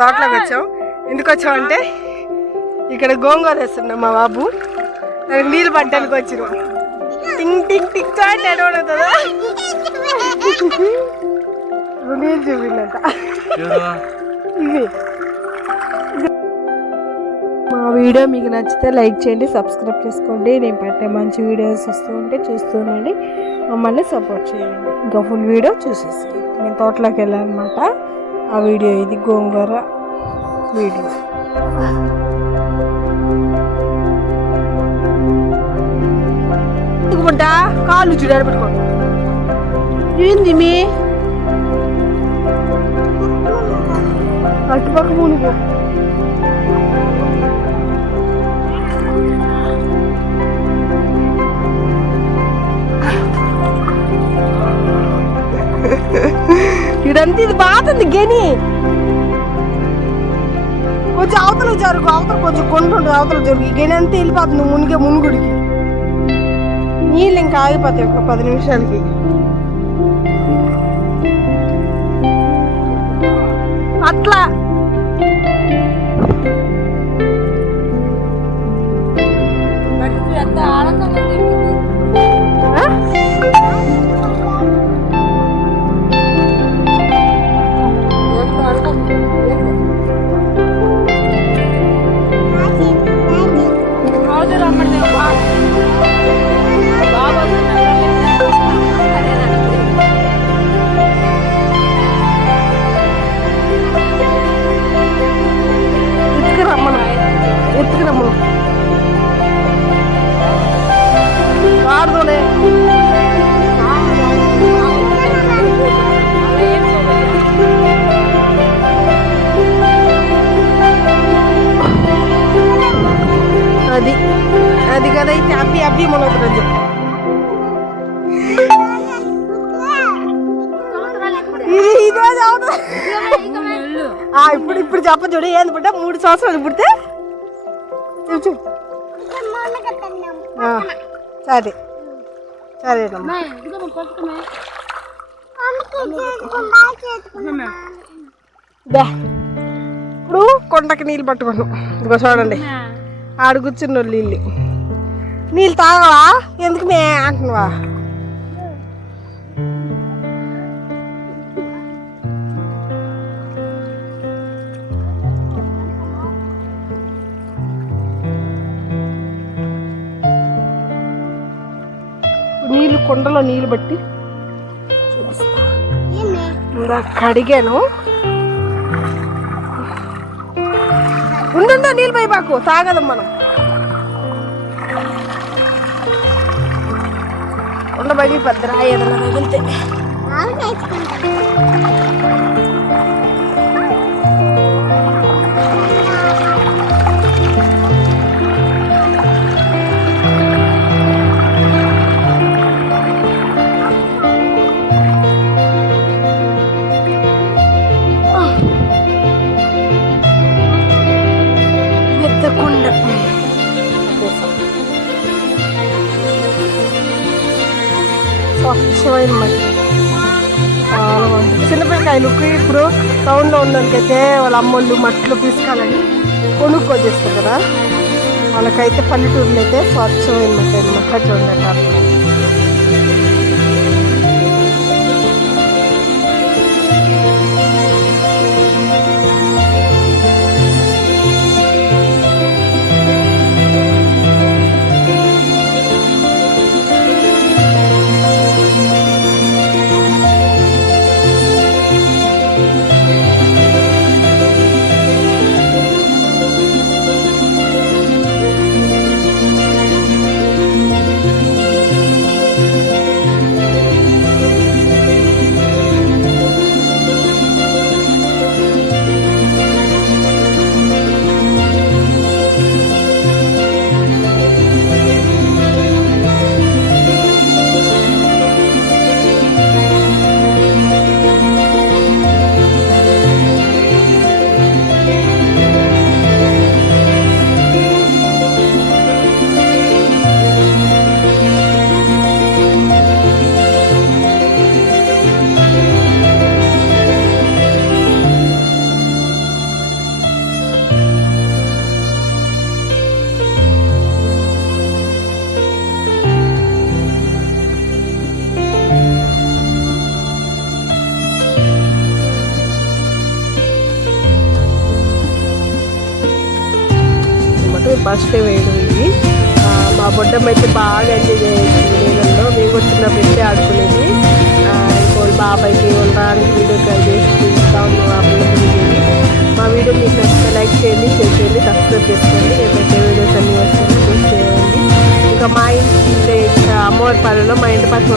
తోటలోకి వచ్చాం. ఎందుకు వచ్చాం అంటే ఇక్కడ గోంగూర వేస్తున్నాం మా బాబు. దానికి నీళ్ళు పట్టడానికి వచ్చిరు. టింగ్ టింగ్ టింగ్ చాట్ ఎడవడుతుందా నీళ్ళు చూపిందట. మా వీడియో మీకు నచ్చితే లైక్ చేయండి సబ్స్క్రైబ్ చేసుకోండి. నేను పెట్టే మంచి వీడియోస్ వస్తూ ఉంటే చూస్తూ ఉండండి. మమ్మల్ని సపోర్ట్ చేయండి. ఇంకా ఫుల్ వీడియో చూసేసి. నేను తోటలోకి వెళ్ళానమాట. ఆ వీడియో ఇది గోంగూర వీడియో. ఇదిగుంటా కాళ్ళు చూడాలి పెట్టుకోండి. ఏంది మీ? అటుపక్క మునుగు. ఇదంతా ఇది బాగుంది గెని. కొంచెం అవతల జరుగు అవతల కొంచెం కొంటుండు అవతల జరుగు ఈ గెని అంతా వెళ్ళిపోతుంది మునిగే మునుగుడికి. నీళ్ళు ఇంకా ఆగిపోతాయి ఒక పది నిమిషాలకి. అట్లా. ఆ? ఇప్పుడు ఇప్పుడు చెప్ప చూడు ఏంది పుట్ట? మూడు సంవత్సరాలు పుడితే? చూడు సరే. సరేనమ్మా. ఇప్పుడు కొండకి నీళ్ళు పట్టుకున్నాం ఇదిగో చూడండి. ఆడు కూర్చున్న నీళ్ళు నీళ్ళు తాగవా? ఎందుకు మే అంటున్నావా? నీళ్ళు కొండలో నీళ్ళు బట్టి కడిగాను. ఉండుందా నీళ్ళు పోయి మాకు తాగలం మనం. ఉండబడి భద్రా ఏదైనా తగిలితే స్వచ్ఛమైన మట్టి చాలా చిన్నపిల్లకాయలు ఇప్పుడు టౌన్లో ఉన్నకైతే వాళ్ళ అమ్మోళ్ళు మట్లు పిసుకాలని కొనుక్కొచ్చేస్తారు కదా. వాళ్ళకైతే పల్లెటూరులో అయితే స్వచ్ఛమైన మట్టి అనమాట చూడండి ఫస్ట్ వేయడం ఇది. మా బొడ్డమ్మ అయితే బాగా ఎంజాయ్ చేసింది నీళ్ళల్లో మేము కూడా చిన్నప్పుడు ఆడుకునేది. ఆ, ఇంకో బాబాయ్కి ఉండడానికి వీడియో కాల్ చేసి చూస్తాము ఆ మా వీడియో మీకు నచ్చితే లైక్ చేయండి షేర్ చేయండి సబ్స్క్రైబ్ చేసుకోండి. నేను పెట్టే వీడియోస్ అన్నీ వస్తాయి చూసి చేయండి. ఇంకా మా ఇంటి ఇంకా అమ్మవారి పాలలో మా ఇంటి పక్కన